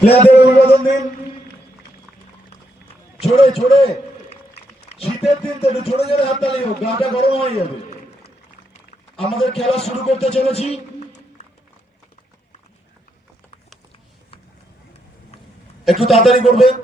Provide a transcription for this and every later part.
প্লেয়ারদের অভিবাদন দিন। ছোড়ে ছোড়ে শীতের দিন তো একটু ছোড়ে ছোড়ে হাততালি হোক, গাটা গরম হয়ে যাবে। আমাদের খেলা শুরু করতে চলেছি। একটু তাড়াতাড়ি করবেন।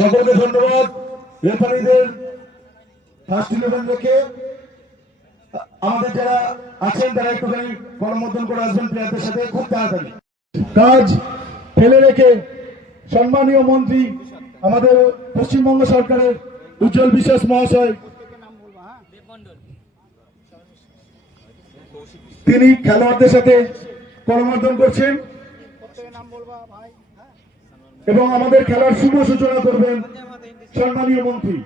সকলকে ধন্যবাদ। রেফারিদের ফার্স্ট ইলেভেন রেখে আমাদের যারা আছেন তারা একটুখানি করমর্দন করে আসবেন প্লেয়ারদের সাথে খুব তাড়াতাড়ি। কাজ ফেলে রেখে সম্মানীয় মন্ত্রী আমাদের পশ্চিমবঙ্গ সরকারের উজ্জ্বল বিশ্বাস মহাশয়, তিনি খেলোয়াড়দের সাথে করমর্দন করছেন এবং আমাদের খেলার শুভ সূচনা করবেন সম্মানীয় মন্ত্রী।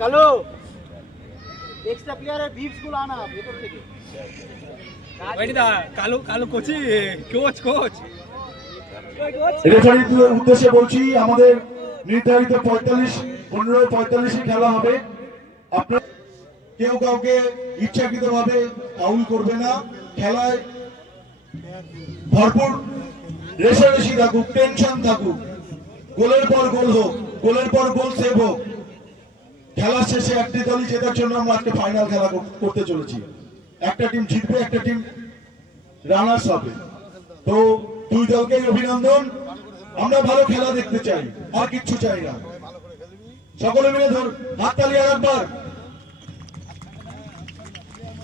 কালো এক্সট্রা প্লেয়ারের বিপস গুলো আনা ভেতর থেকে। কালো কালো কোচি কোচ কোচ রেফারিদের উদ্দেশ্যে বলছি, আমাদের নির্ধারিত 15:45 খেলা হবে। আপনার কেউ কাউকে ইচ্ছাকৃতভাবে ফাউল করবে না। খেলায় ভরপুর রেশারেশি থাকুক, টেনশন থাকুক, গোলের পর গোল হোক, গোলের পর গোল সেভ হোক। খেলার শেষে একটি দলই জেতার জন্য আমরা একটা ফাইনাল খেলা করতে চলেছি। একটা টিম জিতবে, একটা টিম রানার্স হবে। তো দুই দলকে অভিনন্দন। আমরা ভালো খেলা দেখতে চাই, আর কিচ্ছু চাই না। সকলে মিলে ধর হাততালি আর একবার।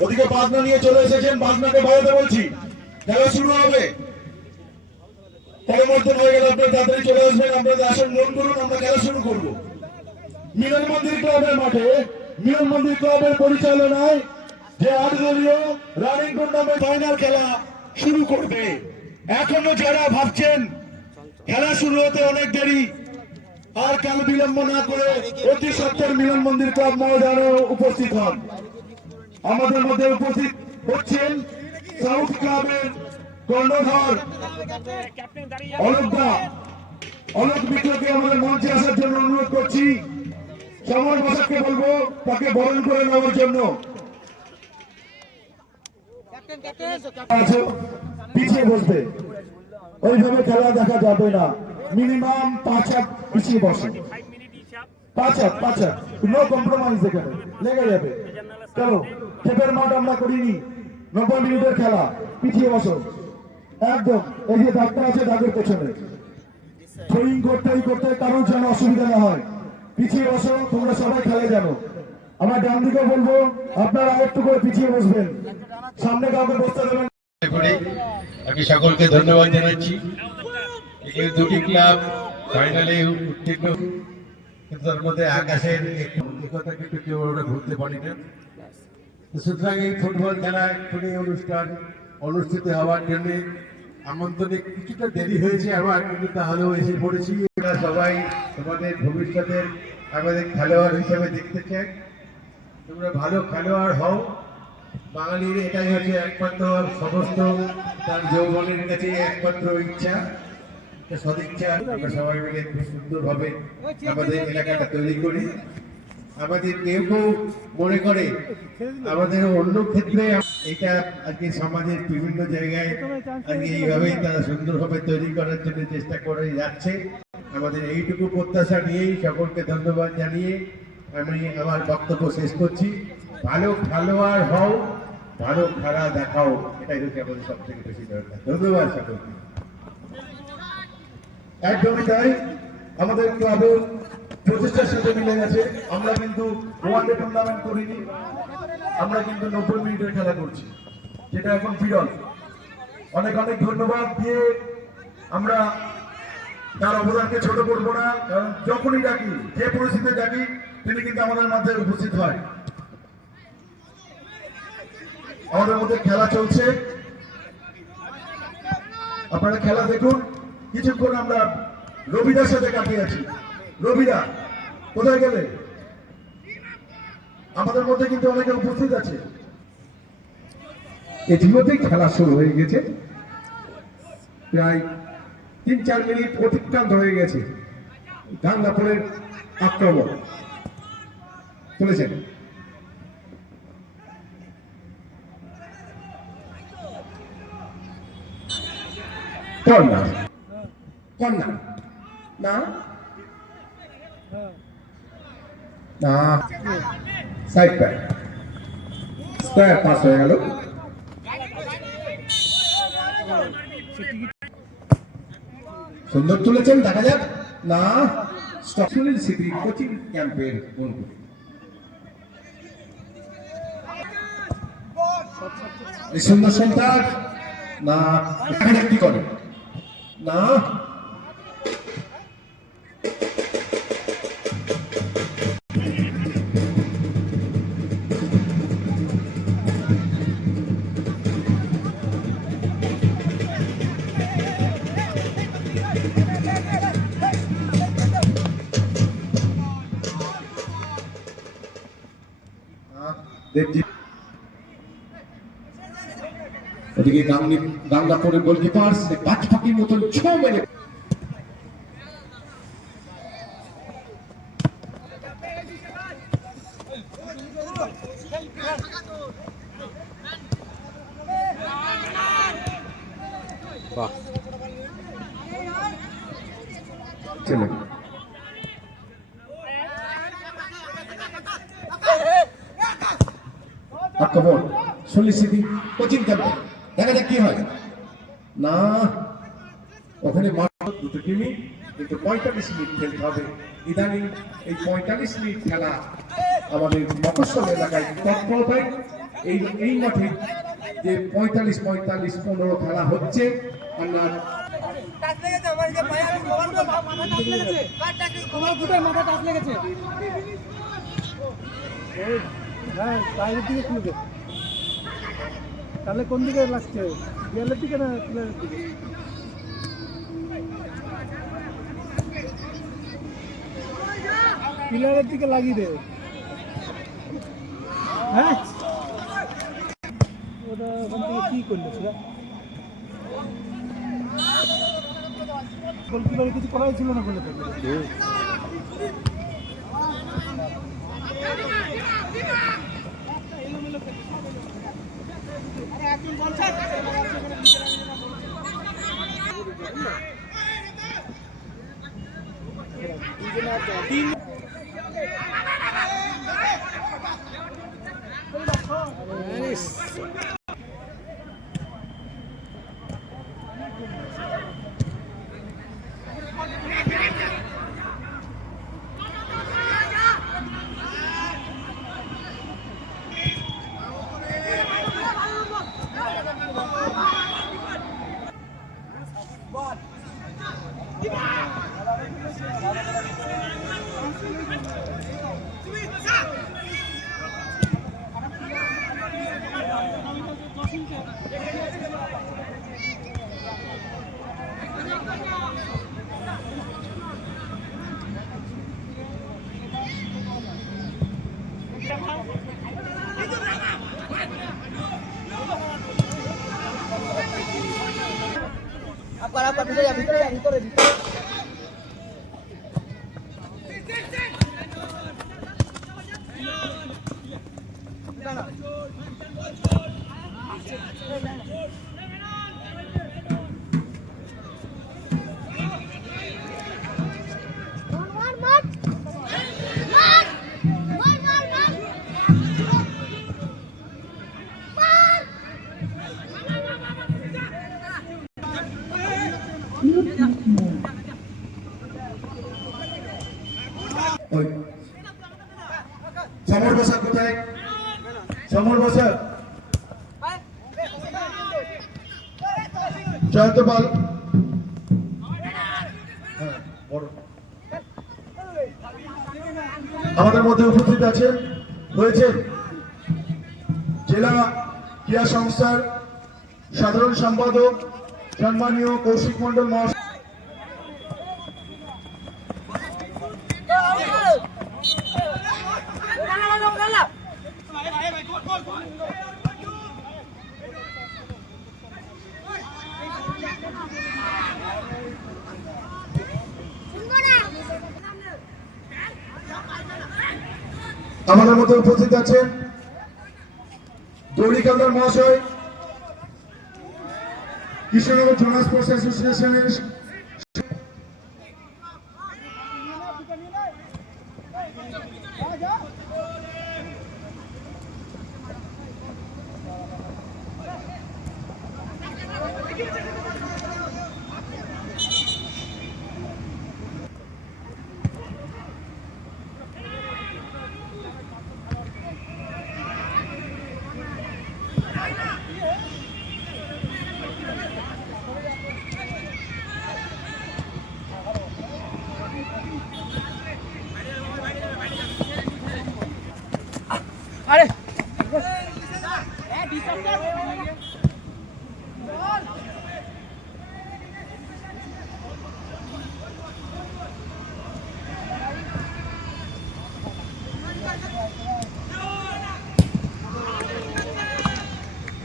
ওদিকে বাজনা নিয়ে চলে এসেছেন, বাজনাকে বাজাতে বলছি। খেলা শুরু হবে। পরবর্তী হয়ে গেলে আপনারা তাড়াতাড়ি চলে আসবেন, আপনাদের আসন গ্রহণ করুন, আমরা খেলা শুরু করব। মিলন মন্দির ক্লাবের মাঠে মিলন মন্দির ক্লাবের পরিচালনায় যে 8 দলীয় রানিং টুর্নামেন্ট ফাইনাল খেলা শুরু করবে। এখনো যারা ভাবছেন খেলা শুরু হতে অনেক দেরি, আর কাল বিলম্ব না করে অতি সত্তর মিলন মন্দির ক্লাব ময়দানে উপস্থিত হন। আমাদের মধ্যে উপস্থিত হচ্ছেন সাউথ ক্লাবের কর্ণধর অলোক মিত্রকে আমাদের মঞ্চে আসার জন্য অনুরোধ করছি। সমর বসাককে বলবো তাকে বরণ করে নেওয়ার জন্য। পিছিয়ে বসবে, ওইভাবে খেলা দেখা যাবে না। মিনিমাম 5 হাত পিছিয়ে বসে, 5 হাত, নো কম্প্রোমাইজ, এখানে লেগে যাবে। চলো, খেপের মাঠ আমরা করিনি, 90 মিনিটের খেলা। পিছিয়ে বসো একদম। এই যে দাগটা আছে, দাগের পেছনে ট্রেনিং করতে কারোর যেন অসুবিধা না হয়। পিছিয়ে বসো, তোমরা সবাই খেলে জানো। আমার ডান দিকে বলবো আপনারা আরেকটু করে পিছিয়ে বসবেন, সামনে কাউকে বসতে দেবেন। আমি সকলকে ধন্যবাদ জানাচ্ছি। এই দুটি ক্লাব ফাইনালে উত্তীর্ণ, কিন্তু তার মধ্যে আকাশের কথা কিন্তু কেউ আমরা ঘুরতে পারি না। সুতরাং এই ফুটবল খেলা এক্ষুনি অনুষ্ঠান অনুষ্ঠিত হওয়ার জন্য আমন্ত্রণে কিছুটা দেরি হয়েছে আমার, কিন্তু তাহলেও এসে পড়েছি। এরা সবাই তোমাদের ভবিষ্যতের আমাদের খেলোয়াড় হিসেবে দেখতে চাই। তোমরা ভালো খেলোয়াড় হও। বাঙালির এটাই হচ্ছে একমাত্র সমস্ত তার যৌবনের কাছে একমাত্র ইচ্ছা, সদিচ্ছা। আমরা সবাই মিলে খুব সুন্দরভাবে আমাদের এলাকাটা তৈরি করি। আমাদের কেউ কেউ মনে করে আমাদের অন্য ক্ষেত্রে এটা আজকে সমাজের বিভিন্ন জায়গায় আজকে এইভাবেই তারা সুন্দরভাবে তৈরি করার জন্য চেষ্টা করে যাচ্ছে। আমাদের এইটুকু প্রত্যাশা নিয়েই সকলকে ধন্যবাদ জানিয়ে আমি আমার বক্তব্য শেষ করছি। ভালো খেলোয়াড় হও, ভালো খেলা দেখাও, এটাই হচ্ছে আমাদের সব থেকে বেশি দরকার। ধন্যবাদ সকলকে। একদমই তাই, আমাদের ক্লাবের প্রচেষ্টার সাথে মিলে গেছে। আমরা কিন্তু ওয়ানডে টুর্নামেন্ট করিনি, আমরা কিন্তু 90 মিনিটের খেলা করছি, যেটা এখন বিরল। অনেক অনেক ধন্যবাদ দিয়ে আমরা তার অবদানকে ছোট করবো না, কারণ যখনই ডাকি, যে পরিস্থিতিতে ডাকি, তিনি কিন্তু আমাদের মধ্যে উপস্থিত হয়। আমাদের মধ্যে খেলা চলছে, আপনারা খেলা দেখুন। কিছুক্ষণ আমরা রবিদার সাথে কাটিয়েছি। রবিদা কোথায় গেলে? আমাদের মধ্যে কিন্তু অনেকে উপস্থিত আছে। ইতিমধ্যেই খেলা শুরু হয়ে গেছে, প্রায় 3-4 মিনিট অতিক্রান্ত হয়ে গেছে। গাঙ্গাপুরের আক্রমণ চলেছেন। কর্নার, কর্নার না না, সাইড ব্যাক, স্কয়ার পাস হয়ে গেল। সুন্দর তুলেছেন, দেখা যাক। না, সুনীল সিটি কোচিং ক্যাম্পের বন্ধু। সুন্দর সন্তান, না, দেখা যাক কি করে। না, দেবজিৎ, ওদিকে গাঙ্গাপুরের গোলকিপার বাজ পাখির মতন ছো মেরে চলে আক্রমণ। সুনীল সিটি কোচিং ক্যাম্পে, দেখা যাক কি হয়। না, ওখানে দুটো টিমই কিন্তু 45 মিনিট খেলতে হবে। ইদানিং এই 45 মিনিট খেলা আমাদের মফস্বল এলাকায় তৎপরতায় এই মাঠে যে 45-15 খেলা হচ্ছে। তাহলে কোন দিকে লাগছে, বিয়ালের দিকে না প্লেয়ারের দিকে? প্লেয়ারের দিকে লাগিয়ে দে। হ্যাঁ, ওটা ওখান থেকে কি করলো সেটা? গোলকিপার কিছু করাই ছিল না বলে থাকবে। Apa bisa ya, ভিতরে সমর বসা কোথায়? সমর বসা জয়ন্ত পাল, আমাদের মধ্যে উপস্থিত আছেন রয়েছেন জেলা ক্রীড়া সংস্থার সাধারণ সম্পাদক সম্মানীয় কৌশিক মন্ডল মহাশয়। আমাদের মধ্যে উপস্থিত আছেন দৌড়িকান্দার মহাশয়, কৃষ্ণনগর জোনা স্পোর্টস অ্যাসোসিয়েশনের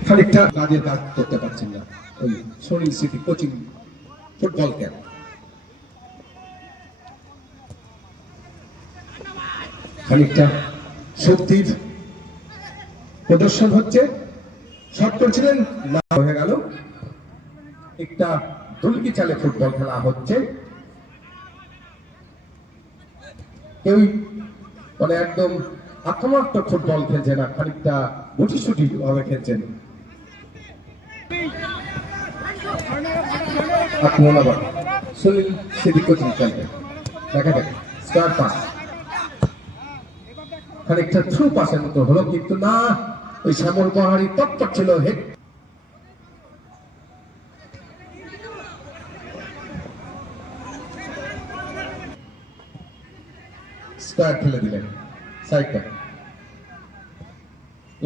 খানিকটা কাজের কাজ করতে পারছেন না ওই সোনিল সিটি কোচিং ফুটবল ক্যাম্প। খানিকটা শক্তির প্রদর্শন হচ্ছে। শট করছিলেন না, হয়ে গেল। একটা দুলকি চালে ফুটবল খেলা হচ্ছে। কেউ মানে একদম আক্রমণাত্মক ফুটবল খেলছে না, খানিকটা গুটিসুটি ভাবে খেলছেন। আক্রমণ আবার সুনীল সিটি কোচিং ক্যাম্পে। দেখা যাক স্টার পাস, খানিকটা থ্রু পাসের মতো হলো, কিন্তু না, ওই শ্যামল পাহাড়ি তৎপর ছিল। হেড স্টার ফেলে দিলেন সাইডটা।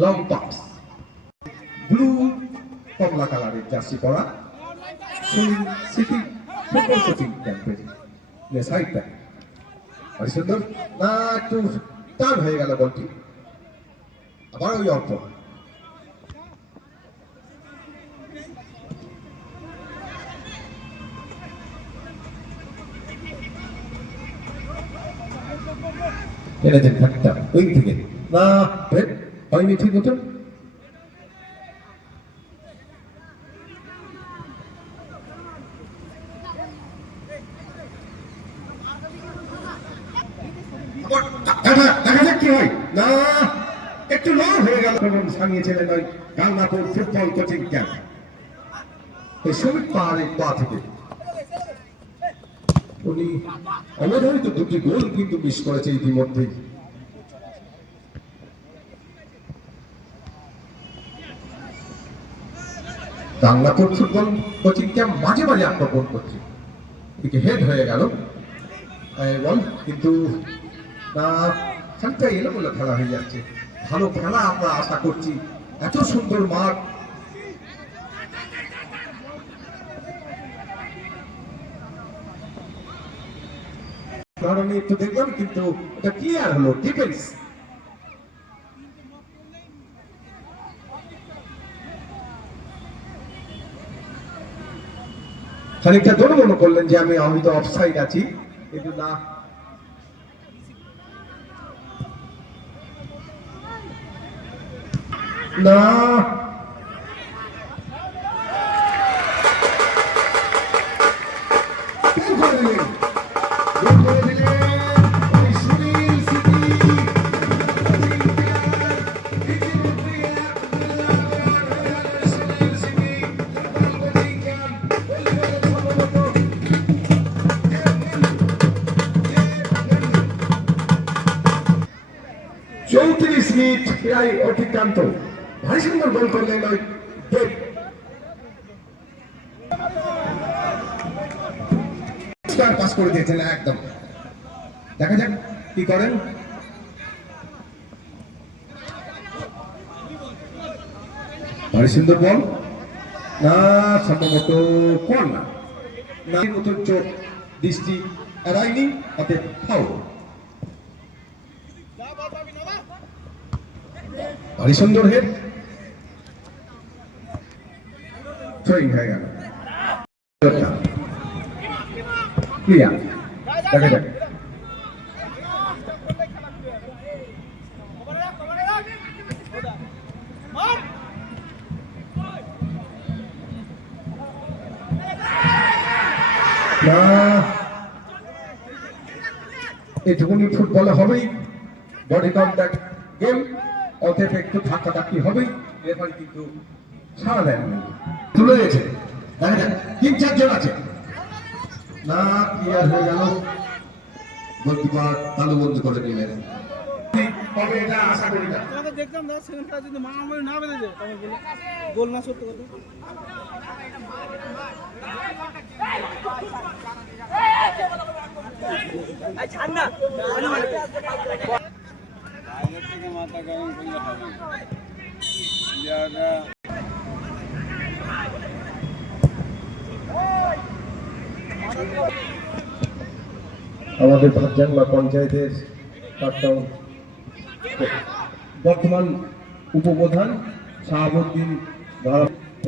লং পাস, ব্লু কমলা কালারের জার্সি পরা সুনীল সিটি ফুটবল কোচিং ক্যাম্পের সাইডটা। আর সুন্দর না, একটু টান হয়ে গেল বলটি। আবার ওই অর্থ এনেছেন খানিকটা উইং থেকে, না হয়নি ঠিক মতো। দেখা যাক কি হয়। না, একটু লং হয়ে গেল এবং সানিয়েছিলেন ওই গাংনাপুর ফুটবল কোচিং ক্যাম্প। এই শ্রমিক পাহাড়ের পা থেকে উনি অবধারিত দুটি গোল কিন্তু মিস করেছে ইতিমধ্যেই। গাংনাপুর ফুটবল কোচিং ক্যাম্প মাঝে মাঝে আক্রমণ করছে, এদিকে হেড হয়ে গেল বল, কিন্তু না, খানিকটা এলোমেলো খেলা হয়ে যাচ্ছে। ভালো খেলা আমরা আশা করছি, এত সুন্দর মাঠ। কারণে একটু দেখলাম, কিন্তু এটা ক্লিয়ার হলো ডিফেন্স। খানিকটা দোনো করলেন যে আমি হয়তো অফসাইড আছি, কিন্তু না, না, মিনিট প্রায় অতিক্রান্ত, ভারী সুন্দর গোল করলেন ওই দেব। পাস করে দিয়েছেন একদম। দেখা যাক কি করেন। ভারী সুন্দর বল, না সম্ভবত কর না, নতুন চোখ দৃষ্টি এড়ায়নি, অতএব ফাউল। ভারী সুন্দর হেড, থ্রোইং হয়ে গেল। ক্লিয়ার, দেখা যাক। না, এইটুকুনি ফুটবলে হবেই, বডি কন্ট্যাক্ট গেম, অতএব একটু ধাক্কাধাক্কি হবেই। রেফারি কিন্তু ছাড়া দেন, তুলে দিয়েছে। দেখা যাক, 3-4 জন আছে, না ক্লিয়ার হয়ে গেল। গোলকিপার তালু বন্ধ করে দিলেন। তবে এটা আশা করি না। তোমাকে দেখলাম না, সেকেন্ড ক্লাস যদি মারামারি না বেঁধে যায় তখন গোল না সত্যি কথা। আমাদের ভাটজাংলা পঞ্চায়েতের প্রাক্তন বর্তমান উপপ্রধান শাহাবুদ্দিন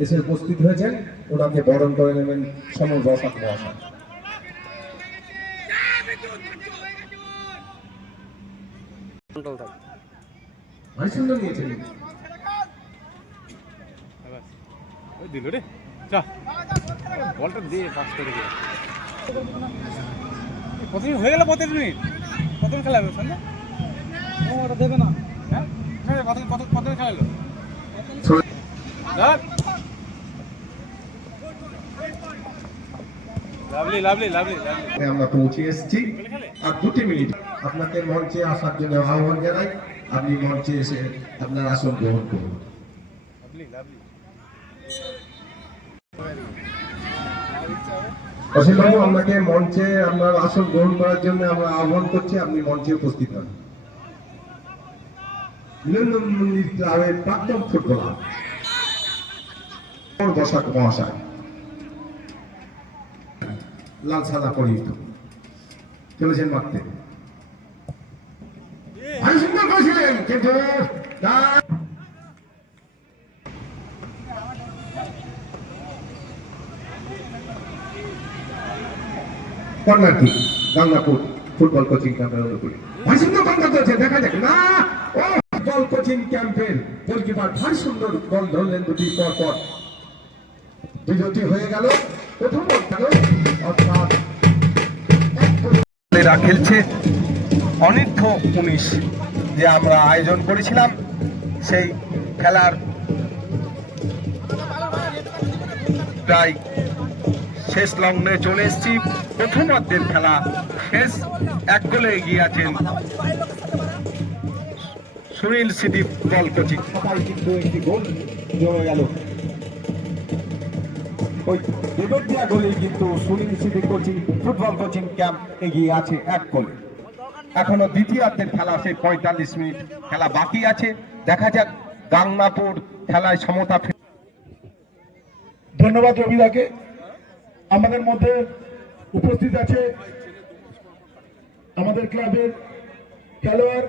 এসে উপস্থিত হয়েছেন, ওনাকে বরণ করে নেবেন সমর বসাক মহাশয়। ভারী সুন্দর নিয়েছেন, দিল রে, চা বলটা দিয়ে পাস করে দিয়ে প্রথম হয়ে গেল। 35 মিনিট প্রথম খেলা হবে সন্ধ্যা, ওটা দেবে না। হ্যাঁ প্রথম খেলালো। Lovely lovely lovely lovely. আমরা পৌঁছে এসেছি, আর 2 মিনিট আপনাকে মঞ্চে আসার জন্য আহ্বান জানাই। আপনি মঞ্চে এসে আপনার আসন গ্রহণ করুন। Lovely lovely. অসীমবাবু, আপনাকে মঞ্চে আপনার আসন গ্রহণ করার জন্য আমরা আহ্বান করছি, আপনি মঞ্চে উপস্থিত হন। মিলন মন্দির ক্লাবের প্রাক্তন ফুটবলার বসাক মহাশয়, লাল সাদা পরিহিত, চলেছেন মারতে। ভারী সুন্দর করেছিলেন, কিন্তু কর্নার কিক, গাঙ্গাপুর ফুটবল কোচিং ক্যাম্পের অনুকূলে। ভারী সুন্দর কর্নার করেছে, দেখা যাক। না, ও ফুটবল কোচিং ক্যাম্পের গোলকিপার ভারী সুন্দর বল ধরলেন, দুটি পর পর বিরতি হয়ে গেল। প্রথম বল গেল, অর্থাৎ এরা খেলছে অনূর্ধ্ব 19 যে আমরা আয়োজন করেছিলাম, সেই খেলার প্রায় শেষ লগ্নে চলে এসেছি। প্রথমার্ধের খেলা শেষ, 1 গোলে এগিয়ে আছেন সুনীল সিটি ফুটবল কোচিং। কিন্তু একটি গোল জমে গেল, ওই দেবের গোলে কিন্তু Sunil city coaching football coaching camp এগিয়ে আছে 1 গোলে। এখনো দ্বিতীয়ার্ধের খেলা, সেই 45 মিনিট খেলা বাকি আছে। দেখা যাক গাংনাপুর খেলায় সমতা। ধন্যবাদ রবিদাকে। আমাদের মধ্যে উপস্থিত আছে আমাদের ক্লাবের খেলোয়াড়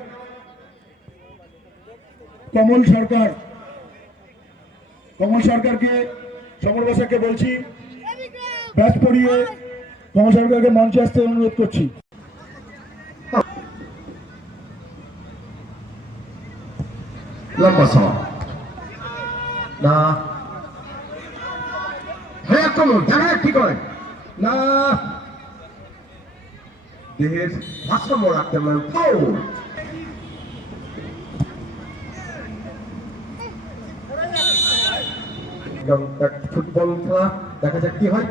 কমল সরকার। কমল সরকারকে, সমর বসাককে বলছি ব্যাচ পড়িয়ে কমল সরকারকে মঞ্চে আসতে অনুরোধ করছি। লম্বা সময় না, হ্যাঁ কমল, দেখা যাক কি করে। না, দেহের ভারসাম্য রাখতে পারেন, ফাউল। ফুটবল খেলা, দেখা যাক কি হয়।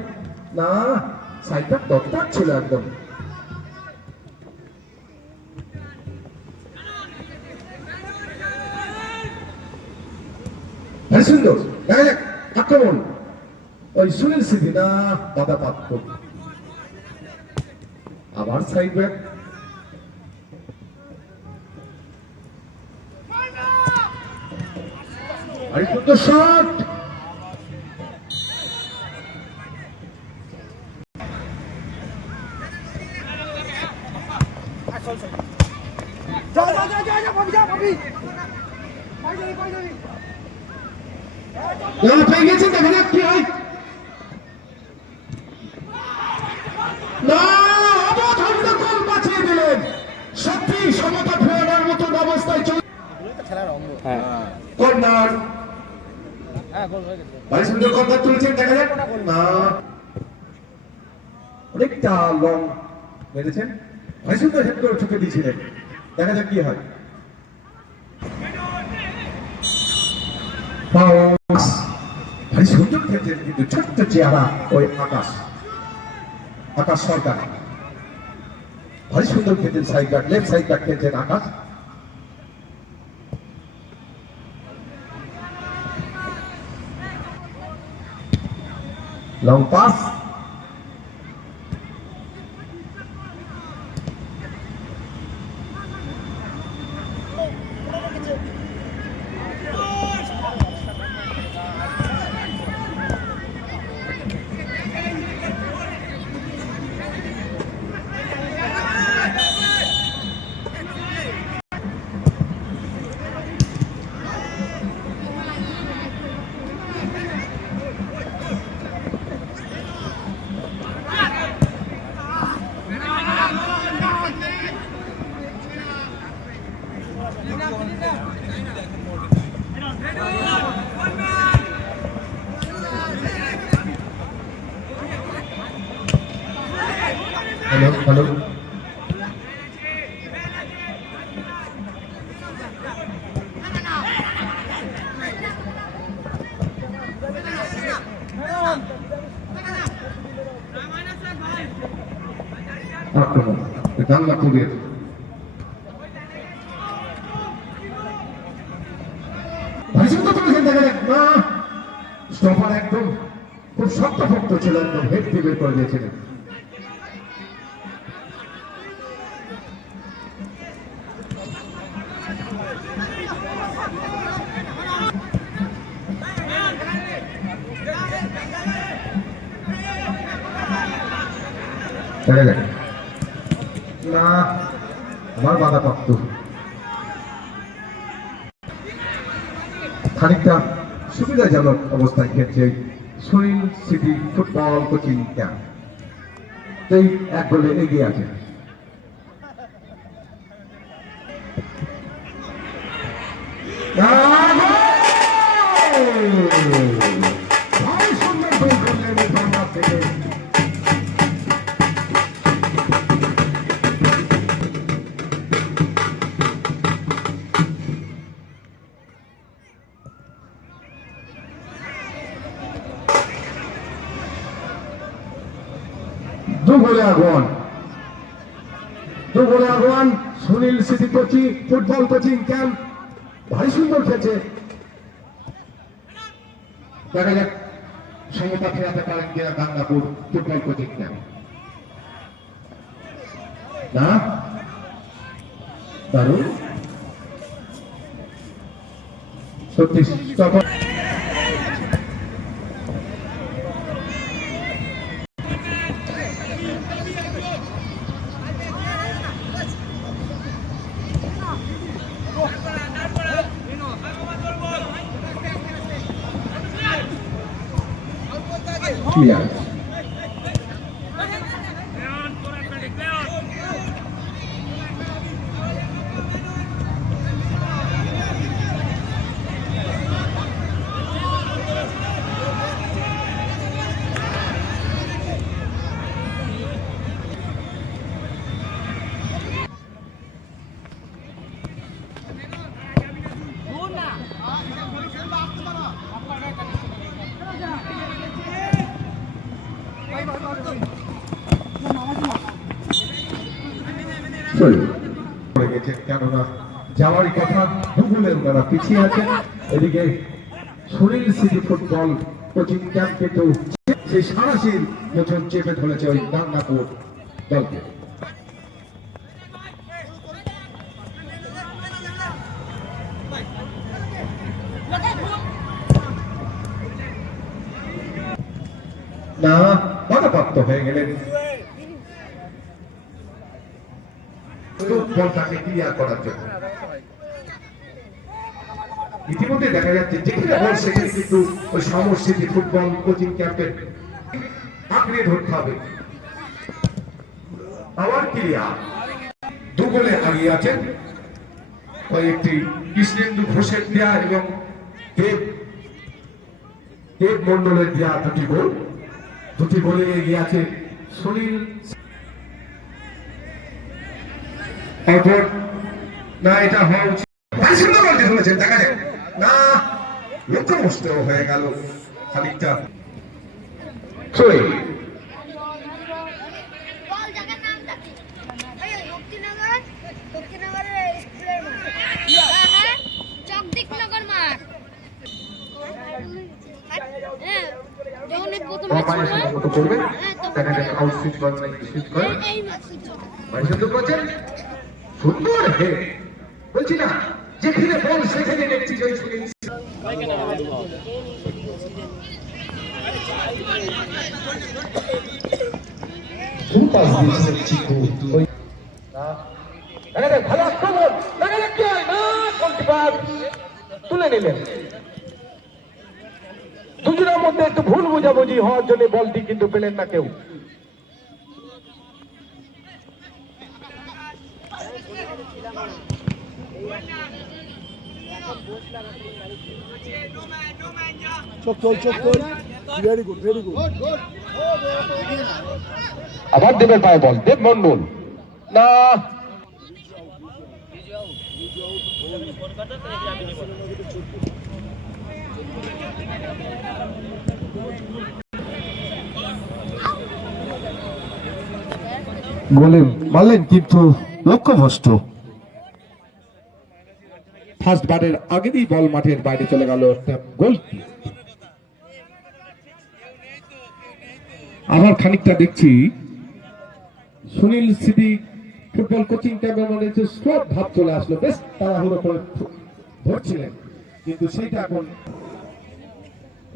না, সাইডটা দরকার ছিল একদম। সুন্দর, দেখা যাক আক্রমণ। ওই সুনীল সিদ্ধি, না বাধা পাত্র, আবার সাইড ব্যাক। ভারী সুন্দর শট। পেয়ে গেছে, দেখা যাক কি হয়। না, অবধারিত গোল বাঁচিয়ে দিলেন। সত্যি সমতা ফেরানোর মতন অবস্থায় চলে কর্নার। ভারী সুন্দর কর্নার তুলেছেন, দেখা যাক। না, অনেকটা লং মেরেছেন। ভারী সুন্দর হেড করে ঠুকে দিয়েছিলেন, দেখা যাক কি হয়। ভারী সুন্দর খেলছেন, কিন্তু ছোট্ট চেহারা ওই আকাশ সরকার। ভারী সুন্দর খেলছেন side back, left side back খেলছেন আকাশ। লং পাস, হ্যালো আক্রমণ গাঙ্গা কুবের। ভারী সুন্দর তুলেছেন, দেখা যাক। না, স্টপার একদম খুব শক্তপোক্ত ছিল, একদম হেড দিয়ে বের করে দিয়েছিলেন। না, আমার বাধাপ্রাপ্ত। খানিকটা সুবিধাজনক অবস্থায় খেলছে Sunil city football coaching camp. এই এক গোলে এগিয়ে আছে। সুন্দর গোল করলেন বাংলা থেকে। দু গোলে আগুয়ান Sunil city football coaching camp. ভারী সুন্দর খেলছে, দেখা যাক সমতা ফেরাতে পারেন কিনা গাঙ্গাপুর ফুটবল কোচিং ক্যাম্প। না, দারুণ সত্যি। ক্লিয়ার। কেননা যাওয়ারই কথা, ভূগোলে ওনারা পিছিয়ে আছেন। এদিকে Sunil city football coaching camp কিন্তু সেই সারাশির মতন চেপে ধরেছে ওই গাঙ্গাপুর দলকে। না, বাধাপ্রাপ্ত হয়ে গেলেন। বলটাকে ক্লিয়ার করার জন্য ইতিমধ্যে দেখা যাচ্ছে যেখানে বল সেখানে কিন্তু ওই সমষ্টি ফুটবল কোচিং ক্যাম্পের আঁকড়ে ধরতে হবে। আবার ক্লিয়ার, 2 গোলে আগিয়ে আছেন ওই একটি কৃষ্ণেন্দু ঘোষের দেয়া এবং দেব মন্ডলের দেয়া 2টি গোলে এগিয়ে আছে সুনীল। না, এটা হওয়া উচিত। সুন্দর বলটি ধরেছেন, দেখা যায় না, লক্ষ্যভ্রষ্ট হয়ে গেল খানিকটা। বলছি না, যেখানে বল সেখানে দেখছি জয় সুনীল। তুলে নিলেন। দুজনের মধ্যে একটু ভুল বোঝাবুঝি হওয়ার জন্য বলটি কিন্তু পেলেন না কেউ। আবার দেবের পায়ে বল, দেব মন্ডল না, গোলে মারলেন কিন্তু লক্ষ্যভ্রষ্ট। ফার্স্ট বারের আগেই বল মাঠের বাইরে চলে গেল, একটা গোল। আবার খানিকটা দেখছি সুনীল সিদ্ধি ফুটবল কোচিং ক্যাম্পের মধ্যে স্লোপ ভাব চলে আসলো, বেশ তাড়াহুড়ো করে ধরছিলেন, কিন্তু সেইটা এখন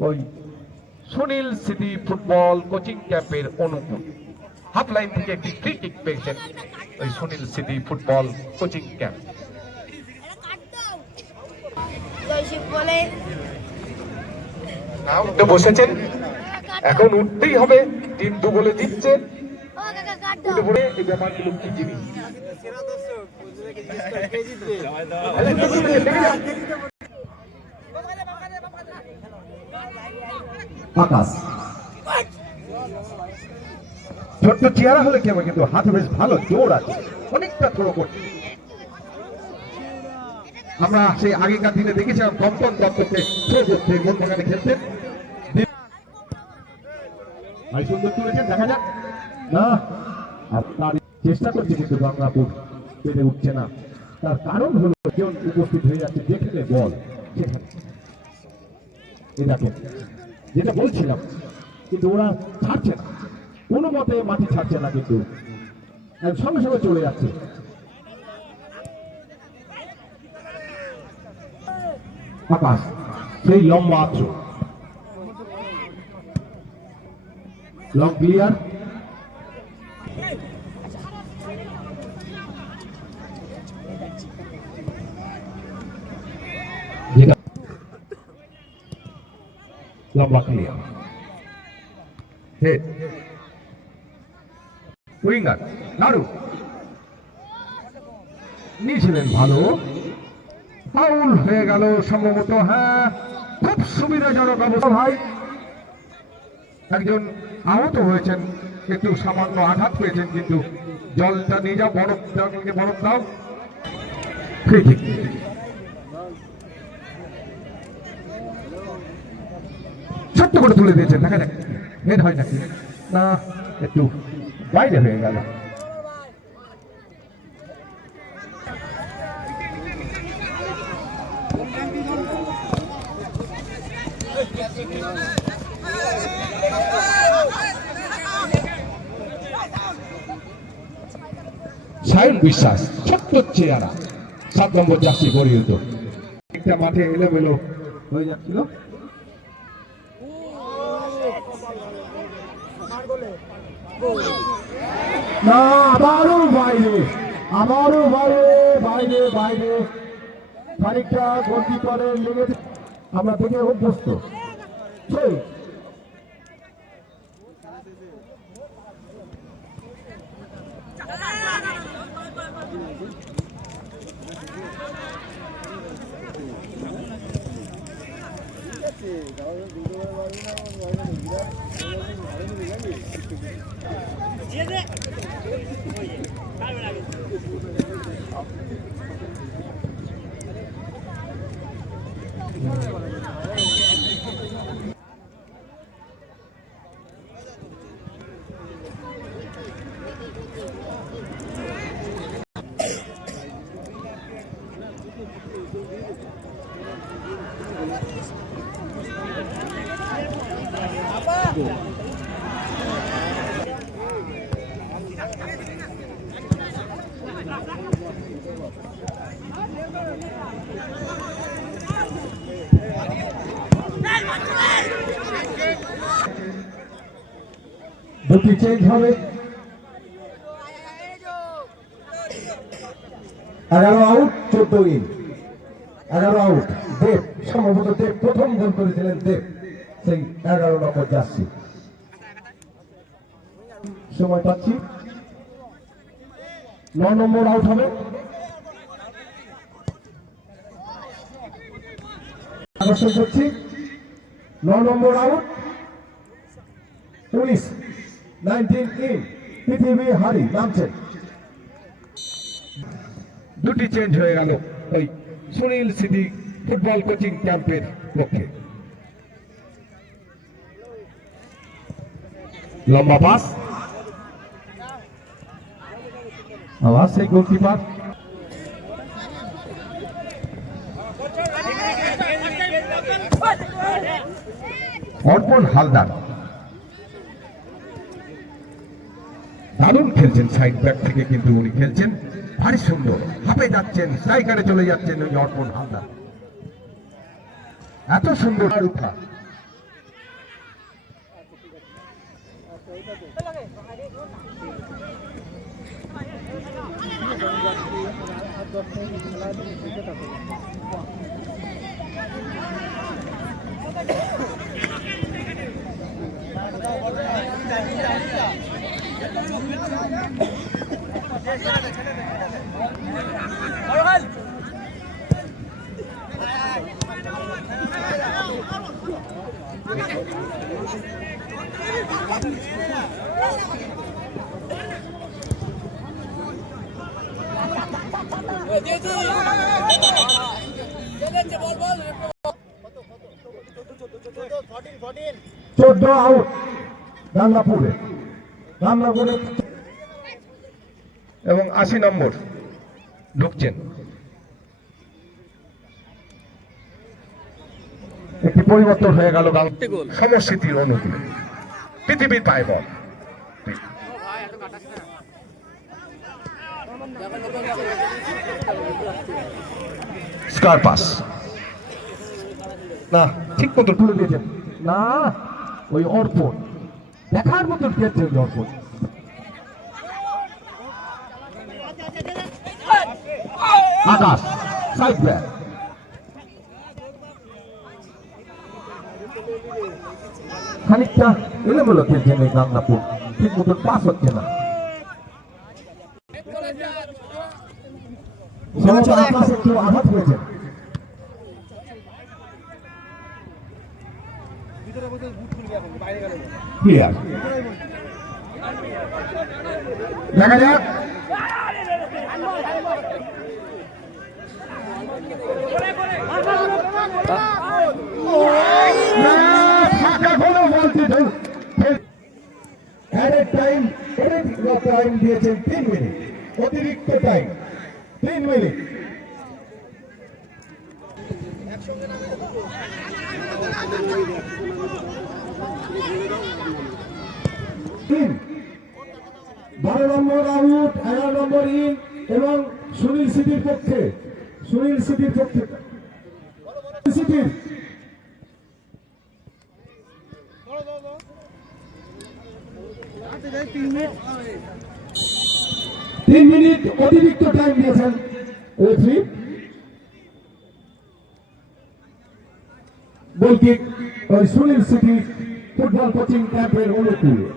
ওই সুনীল সিদ্ধি ফুটবল কোচিং ক্যাম্পের অনুকূল হাফ লাইন থেকে একটি ফ্রি কিক পেয়েছেন ওই সুনীল সিদ্ধি ফুটবল কোচিং ক্যাম্প। উঠতে বসেছেন, এখন উঠতেই হবে, টিম 2 গোলে জিতছে। উঠে পড়ে এই ব্যাপারগুলো কি জিনিস আকাশ ছোট্ট চেহারা হলে কেমন, কিন্তু হাতে বেশ ভালো জোর আছে, অনেকটা থ্রো করছে। আমরা সেই আগেকার দিনে দেখেছিলাম কম্পন দপ্তরকে থ্রো করতে, গোল বাগানে খেলতেন। ভাই সুন্দর তুলেছেন, দেখা যাক না, আর তার চেষ্টা করছে কিন্তু গঙ্গাপুর পেরে উঠছে না। তার কারণ হলো কেউ উপস্থিত হয়ে যাচ্ছে, দেখলে বল দেখো যেটা বলছিলাম, কিন্তু ওরা ছাড়ছে না, কোনো মতে মাটি ছাড়ছে না, কিন্তু সঙ্গে সঙ্গে চলে যাচ্ছে। আকাশ সেই লম্বা আছো, লং ক্লিয়ার, লম্বা ক্লিয়ার, উইঙ্গার নাড়ু নিয়েছিলেন, ভালো ফাউল হয়ে গেল সম্ভবত। হ্যাঁ, খুব সুবিধাজনক অবস্থা। ভাই একজন আহত হয়েছেন, একটু সামান্য আঘাত পেয়েছেন, কিন্তু জলটা নিয়ে যাও, বরফ দাও। ঠিক ছোট্ট করে তুলে দিয়েছেন, দেখা যাক হেড হয় নাকি না, একটু বাইরে হয়ে গেল। সায়ন বিশ্বাস, ছোট্ট চেহারা, 7 নম্বর জার্সি পরিহিত, একটা মাঠে এলোমেলো হয়ে যাচ্ছিল। না, আবারও বাইরে, আবারও বাইরে, বাইরে বাইরে খানিকটা গোলকিপারের লেগেছে, আমরা থেকে অভ্যস্ত। সেই দুটি চেঞ্জ হবে, 11 আউট 14 ইন, 11 আউট। দেব, সম্ভবত দেব প্রথম গোল করেছিলেন, দেব সেই 11 নম্বর জার্সি। সময় পাচ্ছি, 9 নম্বর আউট হবে, আকর্ষণ করছি, 9 নম্বর আউট, 19 ইন, পৃথিবী হারি নামছেন। দুটি চেঞ্জ হয়ে গেল ওই সুনীল সিটি ফুটবল কোচিং ক্যাম্পের পক্ষে। লম্বা পাস, আবার সেই গোলকিপার, অর্পণ হালদার দারুণ খেলছেন, সাইড ব্যাক থেকে কিন্তু উনি খেলছেন ভারী সুন্দর, হাফে যাচ্ছেন, স্ট্রাইকারে চলে যাচ্ছেন ওই অর্পণ হালদার, এত সুন্দর উঠা। চোদ্দ আউট রামনাপুরে, রামনাপুরে এবং 80 নম্বর ঢুকছেন। একটি পরিবর্তন হয়ে গেল সমস্যাটির অনুকূলে, পৃথিবীর পায় বল। স্কয়ার পাস, না ঠিক মতো তুলে দিয়েছেন, না ওই অর্পণ দেখার মতো খেলছে ওই অর্পণ। আকাশ সাইড ব্যাক, খানিকটা এলোমেলো খেলছেন এই রামনাপুর, ঠিক মতো পাস হচ্ছে না। আকাশ একটু আঘাত হয়েছেন, ক্লিয়ার, দেখা যাক। টাইম দিয়েছেন 3 মিনিট, অতিরিক্ত টাইম 3 মিনিট। বারো নম্বর আউট, 11 নম্বর ইন এবং সুনীল সিটির পক্ষে, সুনীল সিটির পক্ষে, সিটির 3 মিনিট অতিরিক্ত টাইম দিয়েছেন রেফারি। গোল কিক ওই সুনীল সিটি ফুটবল কোচিং ক্যাম্পের অনুকূলে।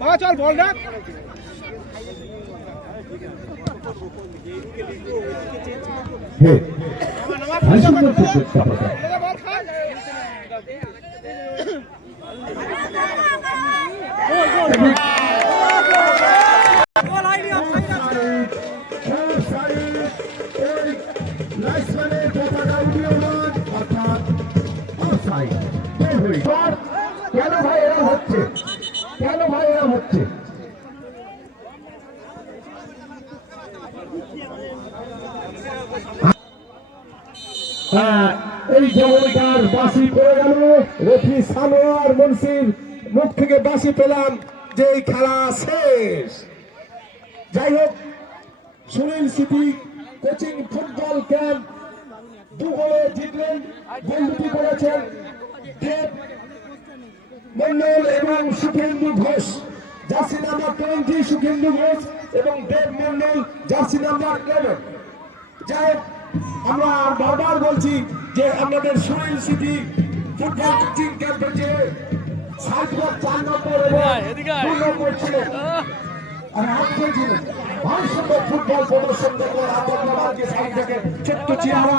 বাবা চল বল ডাক হ্যাঁ ভাই সুন্দর চেষ্টা করতে বল খাল কেন ভাই এরকম হচ্ছে, কেন ভাই এরকম হচ্ছে? এই জমনকার বাসি পড়ে গেল। রেফারি সানোয়ার মুন্সির মুখ থেকে বাসি পেলাম যে এই খেলা শেষ। যাই হোক, Sunil city coaching football camp 2 গোলে জিতলেন। গোল দুটি করেছেন দেব মন্ডল এবং সুখেন্দু ঘোষ, জার্সি নাম্বার 20 সুখেন্দু ঘোষ এবং দেব মন্ডল জার্সি নাম্বার 11। যাই হোক, আমরা বারবার বলছি যে আমাদের সুনীল সিটি ফুটবল কোচিং ক্যাম্পে যে 4 নম্বর এবং 2 নম্বর ছিলেন আর 8 ছিলেন, ভাই সুন্দর ফুটবল প্রদর্শন দেখলেন। আব্বাকে সাইড থেকে ছোট্ট চেহারা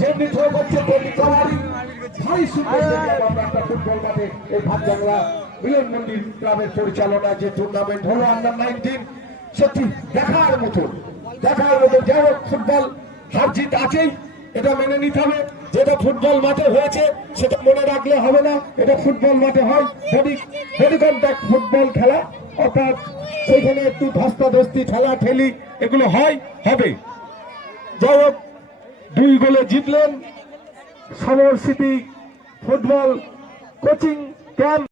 যেমনি থ্রো করছে তেমনি কালারি, ভাই সুন্দর দেখলাম আমরা একটা ফুটবল মাঠে এই ভাতবাংলা মিলন মন্দির ক্লাবের পরিচালনা যে টুর্নামেন্ট হলো আন্ডার 19, সত্যি দেখার মতো, দেখার মতো। যাই হোক, ফুটবল হার জিত আছেই, এটা মেনে নিতে হবে। যেটা ফুটবল মাঠে হয়েছে সেটা মনে রাখলে হবে না। এটা ফুটবল মাঠে হয় বডি কন্ট্যাক্ট ফুটবল খেলা, অর্থাৎ সেইখানে একটু ধস্তাধস্তি ঠেলা ঠেলি এগুলো হবে। যাই হোক, 2 গোলে জিতলেন সমর সিটি ফুটবল কোচিং ক্যাম্প।